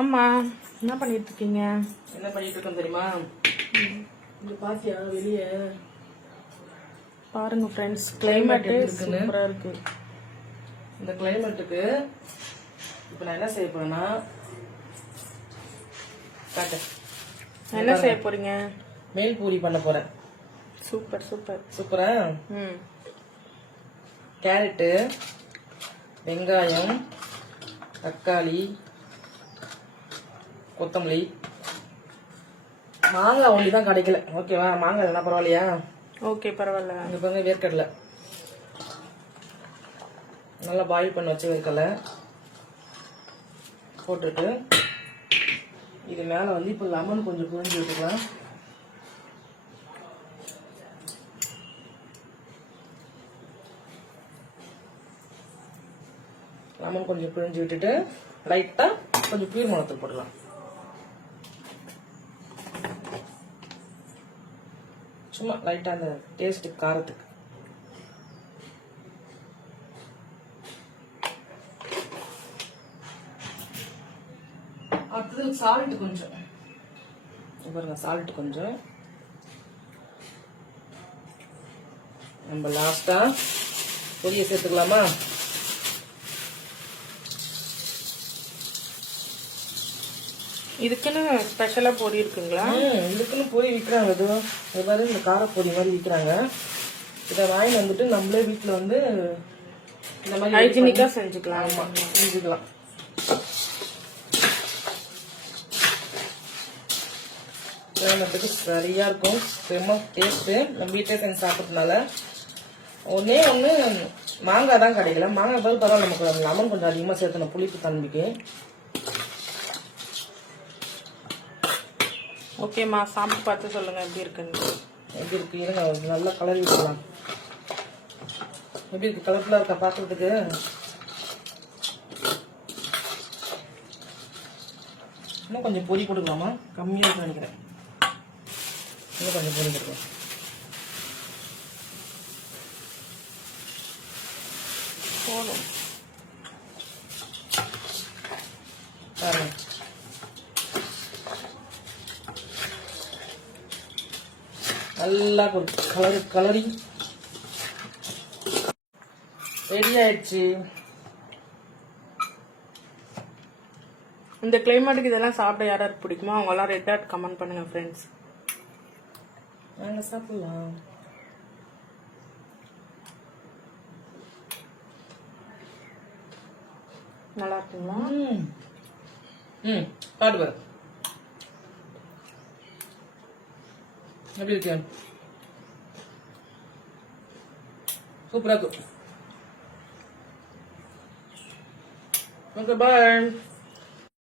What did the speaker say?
அம்மா என்ன பண்ணிட்டு இருக்கீங்க? என்ன பண்ணிட்டு இருக்கோம் தெரியுமா? இங்க பாத்தியா வெளியே பாருங்க ஃப்ரெண்ட்ஸ், கிளைமேட் சூப்பரா இருக்கு. இந்த கிளைமேட்டுக்கு இப்போ நான் என்ன செய்ய போறேன்னா, என்ன செய்ய போறீங்க? மேல் பூரி பண்ண போறேன். சூப்பர் சூப்பர் சூப்பரா. கேரட்டு, வெங்காயம், தக்காளி, கொத்தமல்லி, மாங்காய் ஒண்டி தான் கிடைக்கல. ஓகேவா? மாங்காய் என்ன பரவாயில்லையா? ஓகே பரவாயில்ல. இங்க பாருங்க, வேர்க்கடலை நல்லா பாயில் பண்ண வச்சு வேர்க்கடலை போட்டுட்டு இது மேல வந்து இப்போ லெமன் கொஞ்சம் புழிஞ்சு விட்டுக்கலாம். லெமன் கொஞ்சம் பிழிஞ்சு விட்டுட்டு லைட்டா கொஞ்சம் புளி மிளகாத்தூள் போடலாம். சும்மா லைட்டா அந்த டேஸ்ட் காரத்துக்கு. அடுத்தது சால்ட் கொஞ்சம் பாருங்க, சால்ட் கொஞ்சம். நம்ம லாஸ்டா பொரிய சேர்த்துக்கலாமா? இதுக்குன்னு ஸ்பெஷலா பொடி இருக்குங்களா? இதுக்குன்னு பொடி விற்கிறாங்க. இது மாதிரி இந்த காரப்பொடி மாதிரி விற்கிறாங்க. இதை வாங்கி வந்துட்டு நம்மளே வீட்டுல வந்து இந்த மாதிரி ஹைஜீனிக்கா செஞ்சுக்கலாம். ஆமா, செஞ்சுக்கலாம். கிளைமேட்டுக்கு சரியா இருக்கும். செம்ம டேஸ்ட். நம்ம வீட்டிலே செஞ்சு சாப்பிட்றதுனால. ஒன்னே ஒன்று மாங்காய் தான் கிடைக்கல. மாங்காய் பதில் பரவாயில்ல, நமக்கு லெமன் கொஞ்சம் அதிகமாக சேர்த்தணும் புளிப்பு தன்மைக்கு. ஓகேம்மா, சாப்பிட்டு பார்த்து சொல்லுங்க எப்படி இருக்குன்னு. எப்படி இருக்கு? இருங்க, நல்லா கலரி விட்டுலாம். எப்படி இருக்கு? கலர்ஃபுல்லா இருக்கா பாக்குறதுக்கு? இன்னும் கொஞ்சம் பொரி கொடுக்கலாமா? கம்மியா இருக்கு நினைக்கிறேன். இன்னும் கொஞ்சம் பொரி கொடுக்கலாம். போதும். பாருங்க, நல்லா கலரி ரெடி ஆயிடுச்சு. இந்த கிளைமேட்டுக்கு இதெல்லாம் சாப்பிட யாராருக்கு பிடிக்குமோ அவங்க எல்லாம் ரெட் ஹார்ட் கமெண்ட் பண்ணுங்க ஃப்ரெண்ட்ஸ். நாங்க சாப்பிடலாம். நல்லா இருக்குங்களா? பாட்டு பாரு எப்படி இருக்கு? சூப்பரா இருக்கு. ஓகே, பாய்.